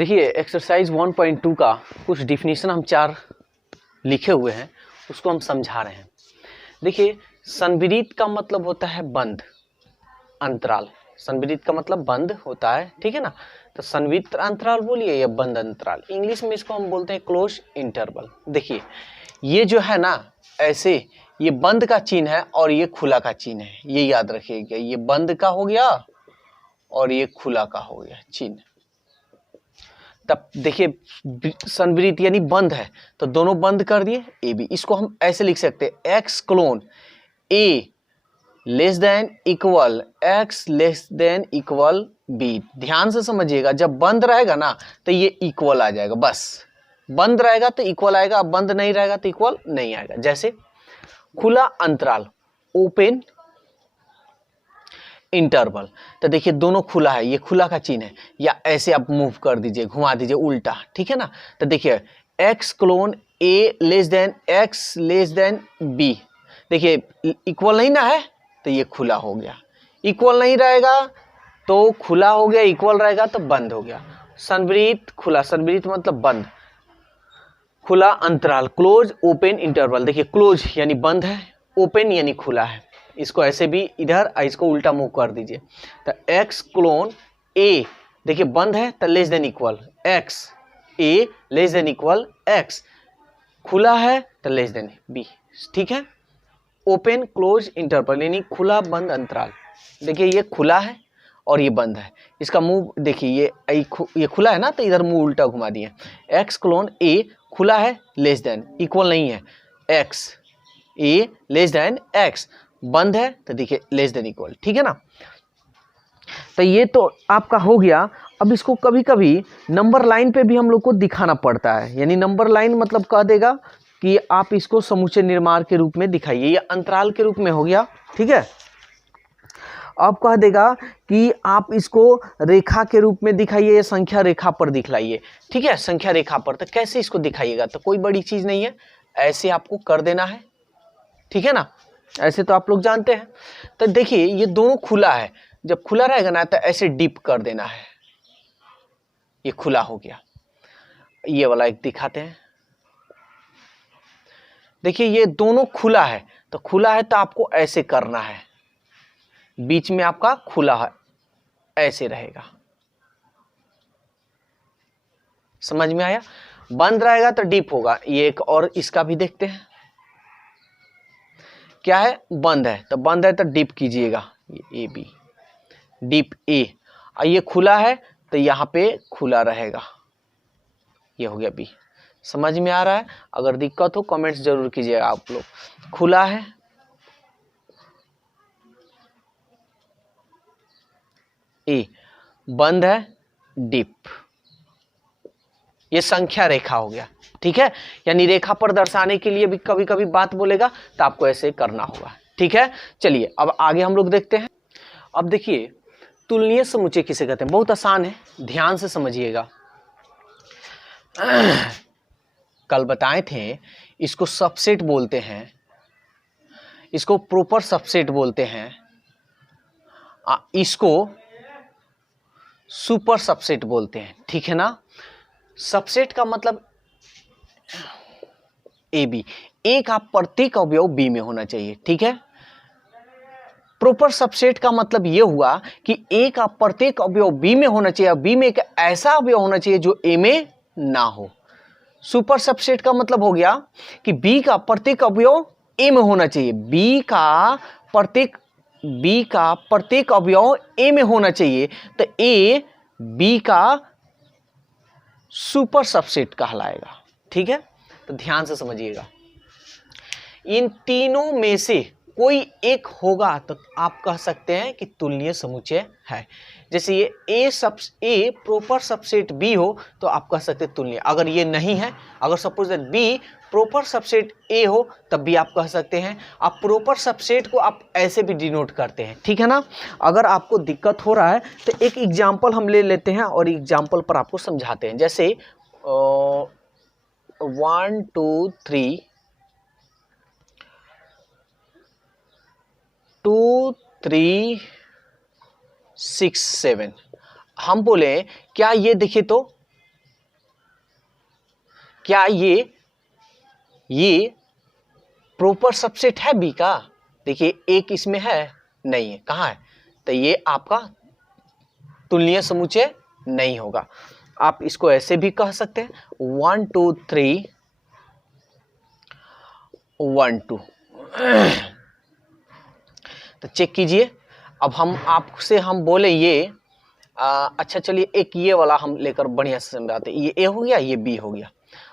देखिए एक्सरसाइज 1.2 का कुछ डिफिनीशन हम 4 लिखे हुए हैं, उसको हम समझा रहे हैं। देखिए संविरित का मतलब होता है बंद, अंतराल। संविरित का मतलब बंद होता है, ठीक है ना। तो संवित अंतराल बोलिए या बंद अंतराल, इंग्लिश में इसको हम बोलते हैं क्लोज इंटरवल। देखिए ये जो है ना, ऐसे ये बंद का चिन्ह है और ये खुला का चिन्ह है, ये याद रखिएगा। ये बंद का हो गया और ये खुला का हो गया चिन्ह। तब देखिए संवृत यानी बंद है, तो दोनों बंद कर दिए ए बी। इसको हम ऐसे लिख सकते हैं x colon a less than equal x less than equal b. ध्यान से समझिएगा, जब बंद रहेगा ना तो ये इक्वल आ जाएगा, बस बंद रहेगा तो इक्वल आएगा, अब बंद नहीं रहेगा तो इक्वल नहीं आएगा। जैसे खुला अंतराल ओपन इंटरवल, तो देखिए दोनों खुला है, ये खुला का चिन्ह है, या ऐसे आप मूव कर दीजिए, घुमा दीजिए उल्टा, ठीक है ना। तो देखिए x colon a less than x less than b, देखिए इक्वल नहीं ना है तो ये खुला हो गया, इक्वल नहीं रहेगा तो खुला हो गया, इक्वल रहेगा तो बंद हो गया। संवृत खुला, संवृत मतलब बंद, खुला अंतराल क्लोज ओपन इंटरवल। देखिए क्लोज यानी बंद है, ओपन यानी खुला है। इसको ऐसे भी इधर, इसको उल्टा मूव कर दीजिए। तो एक्स क्लोन ए, देखिए बंद है तो लेस देन इक्वल एक्स, ए लेस देन इक्वल एक्स, खुला है तो लेस देन बी, ठीक है। ओपन क्लोज इंटरवल यानी खुला बंद अंतराल। देखिए ये खुला है और ये बंद है, इसका मुंह देखिए, ये खुला है ना तो इधर मुंह उल्टा घुमा दिए। एक्स क्लोन ए खुला है लेस देन, इक्वल नहीं है एक्स, ए लेस देन एक्स, बंद है तो देखिए लेस देन इक्वल, ठीक है ना। तो ये तो आपका हो गया। अब इसको कभी कभी नंबर लाइन पे भी हम लोग को दिखाना पड़ता है, यानी नंबर लाइन मतलब कह देगा कि आप इसको समुच्चय निर्माण के रूप में दिखाइए, या अंतराल के रूप में हो गया, ठीक है। अब कह देगा कि आप इसको रेखा के रूप में दिखाइए या संख्या रेखा पर दिखलाइए, ठीक है। संख्या रेखा पर तो कैसे इसको दिखाइएगा, तो कोई बड़ी चीज नहीं है, ऐसे आपको कर देना है, ठीक है ना। ऐसे तो आप लोग जानते हैं। तो देखिए ये दोनों खुला है, जब खुला रहेगा ना तो ऐसे डिप कर देना है, ये खुला हो गया। ये वाला एक दिखाते हैं, देखिए ये दोनों खुला है, तो खुला है तो आपको ऐसे करना है, बीच में आपका खुला है, ऐसे रहेगा, समझ में आया। बंद रहेगा तो डीप होगा। ये एक और इसका भी देखते हैं, क्या है, बंद है तो बंद है तो डीप कीजिएगा, ये ए बी डीप ए, और ये खुला है तो यहाँ पे खुला रहेगा, ये हो गया बी। समझ में आ रहा है? अगर दिक्कत हो कमेंट्स जरूर कीजिएगा आप लोग। खुला है ए, बंद है डीप, ये संख्या रेखा हो गया, ठीक है। यानी रेखा पर दर्शाने के लिए भी कभी कभी बात बोलेगा तो आपको ऐसे करना होगा, ठीक है। चलिए अब आगे हम लोग देखते हैं। अब देखिए तुलनीय समुच्चय किसे कहते हैं, बहुत आसान है, ध्यान से समझिएगा। कल बताए थे, इसको सबसेट बोलते हैं, इसको प्रॉपर सबसेट बोलते हैं, इसको सुपर सबसेट बोलते हैं, ठीक है ना। सबसेट का मतलब ए बी, ए का प्रत्येक अवयव बी में होना चाहिए, ठीक है। प्रॉपर सबसेट का मतलब यह हुआ कि ए का प्रत्येक अवयव बी में होना चाहिए, बी में एक ऐसा अवयव होना चाहिए जो ए में ना हो। सुपर सबसेट का मतलब हो गया कि बी का प्रत्येक अवयव ए में होना चाहिए, बी का प्रत्येक अवयव ए में होना चाहिए, तो ए बी का सुपर सबसेट कहलाएगा, ठीक है। तो ध्यान से समझिएगा, इन तीनों में से कोई एक होगा तो आप कह सकते हैं कि तुलनीय समुच्चय है। जैसे ये ए प्रॉपर सबसेट बी हो तो आप कह सकते हैं तुलनीय। अगर ये नहीं है, अगर suppose that B proper subset A हो तब भी आप कह सकते हैं। आप प्रॉपर सबसेट को आप ऐसे भी डिनोट करते हैं, ठीक है ना। अगर आपको दिक्कत हो रहा है तो एक एग्जाम्पल हम ले लेते हैं और एग्जाम्पल पर आपको समझाते हैं। जैसे 1 2 3 2 3 6 7, हम बोले क्या ये देखिए तो क्या ये प्रॉपर सबसेट है बी का? देखिए एक इसमें है, नहीं है, कहाँ है? तो ये आपका तुलनीय समुच्चय नहीं होगा। आप इसको ऐसे भी कह सकते हैं 1 2 3 1 2। तो चेक कीजिए। अब हम आपसे हम बोले ये अच्छा चलिए एक ये वाला हम लेकर बढ़िया से समझाते हैं। ये ए हो गया, ये बी हो गया।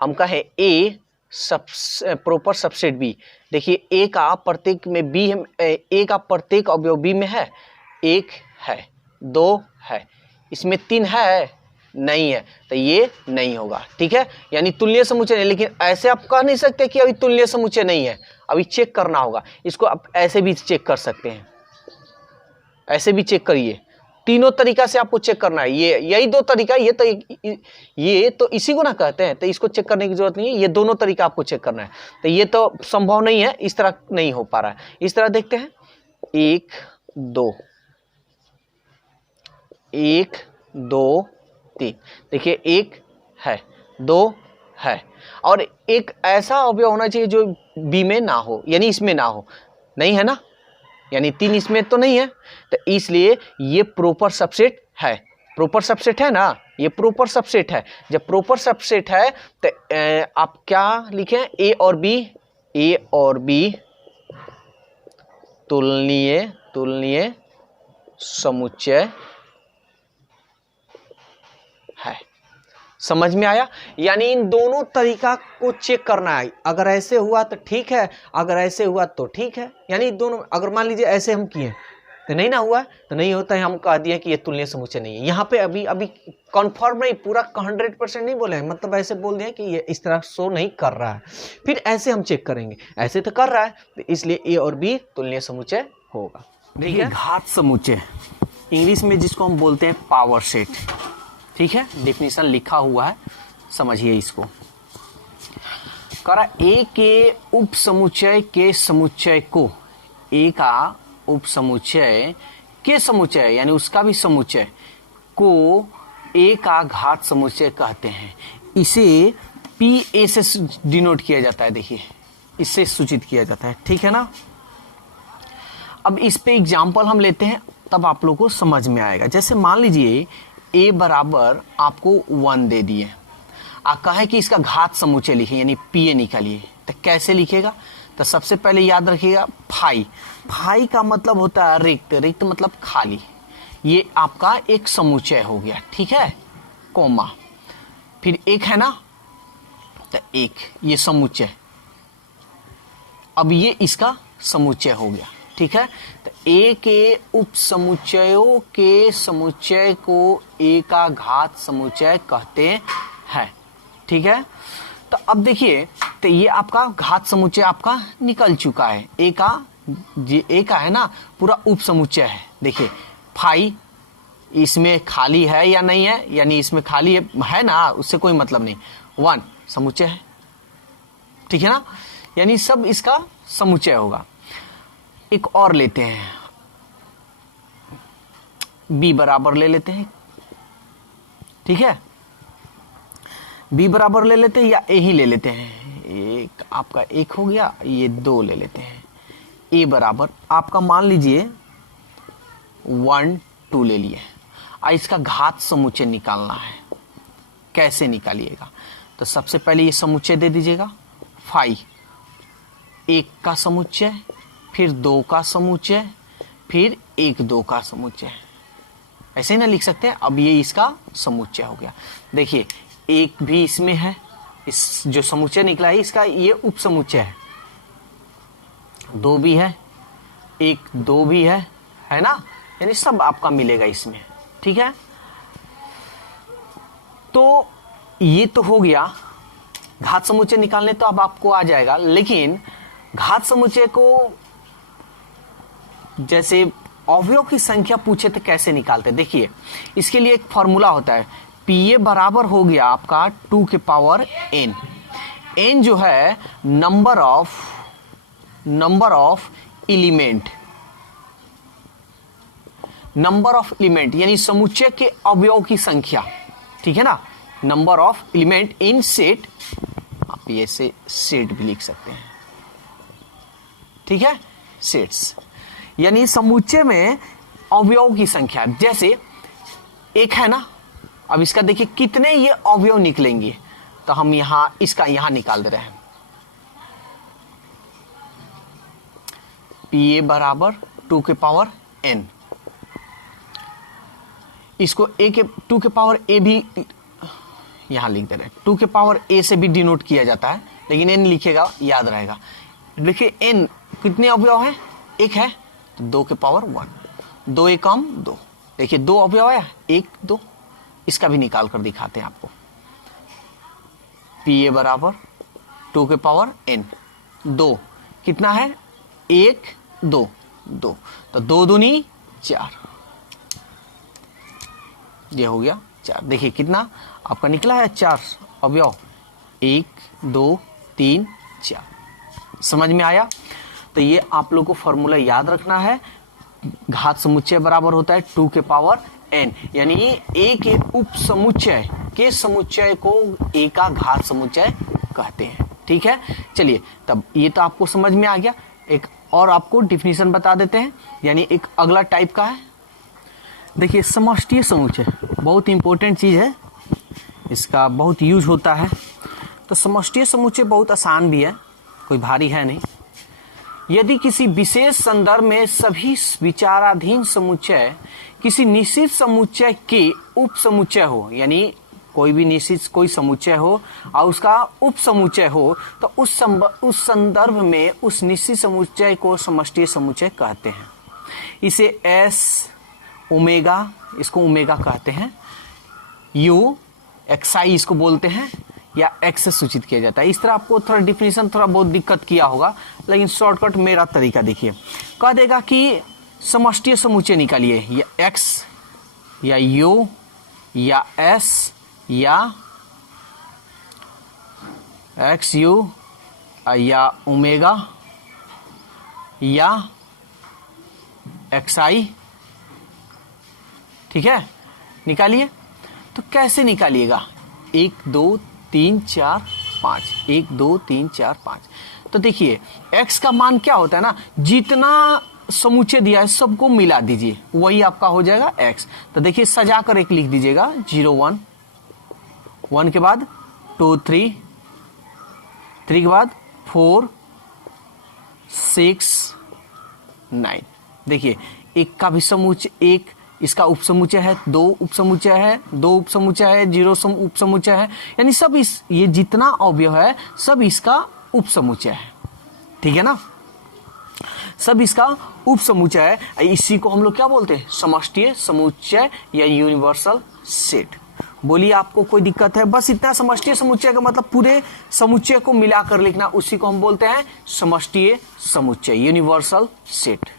हम कहें ए प्रॉपर सबसेट बी। देखिए ए का प्रत्येक में बी, ए का प्रत्येक अवयव बी में है। 1 है, 2 है, इसमें 3 है, नहीं है, तो ये नहीं होगा। ठीक है, यानी तुलनीय समुच्चय नहीं। लेकिन ऐसे आप कह नहीं सकते कि अभी तुलनीय समुच्चय नहीं है, अभी चेक करना होगा। इसको आप ऐसे भी चेक कर सकते हैं, ऐसे भी चेक करिए। तीनों तरीका से आपको चेक करना है। ये यही 2 तरीका, ये तो इसी को ना कहते हैं, तो इसको चेक करने की जरूरत नहीं है। ये दोनों तरीका आपको चेक करना है। तो ये तो संभव नहीं है, इस तरह नहीं हो पा रहा है। इस तरह देखते हैं 1 2 1 2 3। देखिए 1 है, 2 है, और एक ऐसा अवयव होना चाहिए जो बी में ना हो, यानी इसमें ना हो। नहीं है ना, यानी 3 इसमें तो नहीं है, तो इसलिए ये प्रॉपर सबसेट है। प्रॉपर सबसेट है ना, ये प्रॉपर सबसेट है। जब प्रॉपर सबसेट है तो आप क्या लिखें? ए और बी तुलनीय समुच्चय है। समझ में आया? यानी इन दोनों तरीका को चेक करना है। अगर ऐसे हुआ तो ठीक है, अगर ऐसे हुआ तो ठीक है। यानी दोनों, अगर मान लीजिए ऐसे हम किए तो नहीं ना हुआ, तो नहीं होता है, हम कह दिए कि ये तुलनीय समुच्चय नहीं है। यहाँ पे अभी कन्फर्म नहीं, पूरा 100% नहीं बोले हैं, मतलब ऐसे बोल दिया कि ये इस तरह शो नहीं कर रहा है। फिर ऐसे हम चेक करेंगे, ऐसे तो कर रहा है, तो इसलिए ए और बी तुलनीय समुच्चय होगा। देखिए घात समुच्चय, इंग्लिश में जिसको हम बोलते हैं पावर सेट। ठीक है, डेफिनेशन लिखा हुआ है, समझिए इसको। करा ए के उप समुच्चय के समुच्चय को, ए का उप समुच्चय के समुच्चय यानी उसका भी समुच्चय को ए का घात समुच्चय कहते हैं। इसे पी ए से डिनोट किया जाता है। देखिए इससे सूचित किया जाता है। ठीक है ना। अब इस पे एग्जाम्पल हम लेते हैं, तब आप लोगों को समझ में आएगा। जैसे मान लीजिए a बराबर आपको 1 दे दिए, आप कहे कि इसका घात समुच्चय लिखे यानी पी ए निकालिए, तो कैसे लिखेगा? तो सबसे पहले याद रखिएगा फाई का मतलब होता है रिक्त, रिक्त मतलब खाली। ये आपका एक समुच्चय हो गया। ठीक है, कोमा, फिर एक है ना, तो एक ये समुच्चय, अब ये इसका समुच्चय हो गया। ठीक है, तो ए के उप समुच्चयों के समुच्चय को ए का घात समुच्चय कहते हैं। ठीक है, तो अब देखिए, तो ये आपका घात समुच्चय आपका निकल चुका है। ए का है ना पूरा उप समुच्चय है। देखिए फाई इसमें खाली है या नहीं है, यानी इसमें खाली है ना, उससे कोई मतलब नहीं। 1 समुच्चय है। ठीक है ना, यानी सब इसका समुच्चय होगा। एक और लेते हैं, बी बराबर ले लेते हैं। ठीक है, बी बराबर ले लेते हैं या ए ही ले लेते हैं। एक आपका 1 हो गया, ये 2 ले लेते हैं। ए बराबर आपका मान लीजिए 1 2 ले लिए, और इसका घात समुच्चय निकालना है। कैसे निकालिएगा? तो सबसे पहले ये समुच्चय दे दीजिएगा 5, 1 का समुच्चय, फिर 2 का समुच्चय, फिर 1 2 का समुच्चय। ऐसे ही ना लिख सकते हैं। अब ये इसका समुच्चय हो गया। देखिए 1 भी इसमें है, इस जो समुच्चय निकला है इसका ये उप समुच्चय है। 2 भी है, 1 2 भी है ना, यानी सब आपका मिलेगा इसमें। ठीक है, तो ये तो हो गया घात समुच्चय निकालने, तो अब आपको आ जाएगा। लेकिन घात समुच्चय को जैसे अवयव की संख्या पूछे तो कैसे निकालते? देखिए इसके लिए एक फॉर्मूला होता है, पी ए बराबर हो गया आपका 2 के पावर n। n जो है number of element, number of element यानी समुच्चय के अवयव की संख्या। ठीक है ना, number of element in set आप ये से सेट भी लिख सकते हैं, ठीक है, सेट्स यानी समुच्चय में अवयव की संख्या। जैसे एक है ना, अब इसका देखिए कितने ये अवयव निकलेंगे, तो हम यहां इसका यहां निकाल दे रहे हैं। पी ए बराबर 2 के पावर n, इसको a के 2 के पावर a भी यहां लिख दे रहे हैं। 2 के पावर a से भी डिनोट किया जाता है, लेकिन n लिखेगा याद रहेगा। देखिए n कितने अवयव है, एक है तो 2 के पावर 1, 2 एक कम 2, देखिए 2 अवयव है 1 2, इसका भी निकाल कर दिखाते हैं आपको। पी ए बराबर 2 के पावर n, 2 कितना है 1 2 2, तो 2 दूनी 4, ये हो गया 4। देखिए कितना आपका निकला है 4 अवयव, 1 2 3 4। समझ में आया? तो ये आप लोग को फॉर्मूला याद रखना है। घात समुच्चय बराबर होता है 2 के पावर n, यानी a के उप समुच्चय के समुच्चय को a का घात समुच्चय कहते हैं, ठीक है। चलिए तब ये तो आपको समझ में आ गया। एक और आपको डिफिनीशन बता देते हैं, यानी एक अगला टाइप का है। देखिए समष्टीय समुच्चय बहुत इंपॉर्टेंट चीज है, इसका बहुत यूज होता है। तो समष्टीय समुच्चय बहुत आसान भी है, कोई भारी है नहीं। यदि किसी विशेष संदर्भ में सभी विचाराधीन समुच्चय किसी निश्चित समुच्चय के उप समुच्चय हो, यानी कोई भी निश्चित कोई समुच्चय हो और उसका उप समुच्चय हो, तो उस संदर्भ में उस निश्चित समुच्चय को समष्टीय समुच्चय कहते हैं। इसे एस ओमेगा, इसको ओमेगा कहते हैं, यू एक्सआई इसको बोलते हैं, या एक्स से सूचित किया जाता है। इस तरह आपको थोड़ा डिफिनेशन थोड़ा बहुत दिक्कत किया होगा, लेकिन शॉर्टकट मेरा तरीका देखिए, कह देगा कि समष्टीय समुच्चय निकालिए, या एक्स या यू या एस या एक्स यू या ओमेगा या एक्सआई, ठीक है, निकालिए। तो कैसे निकालिएगा, 1 2 3 4 5, 1 2 3 4 5। तो देखिए x का मान क्या होता है ना, जितना समुच्चय दिया है सबको मिला दीजिए, वही आपका हो जाएगा x। तो देखिए सजा कर एक लिख दीजिएगा, 0 1, 1 के बाद 2 3, 3 के बाद 4 6 9। देखिए एक का भी समुच्चय, एक इसका उप समुच्चय है, 2 उप समुच्चय है, 2 उप समुच्चय है, 0 उप समुच्चय है, यानी सब इस ये जितना अवयव है सब इसका उप समुच्चय है, ठीक है ना, सब इसका उप समुच्चय है। इसी को हम लोग क्या बोलते हैं, समष्टीय समुच्चय या यूनिवर्सल सेट। बोलिए आपको कोई दिक्कत है? बस इतना, समष्टीय समुच्चय का मतलब पूरे समुच्चय को मिलाकर लिखना, उसी को हम बोलते हैं समष्टीय समुच्चय, यूनिवर्सल सेट।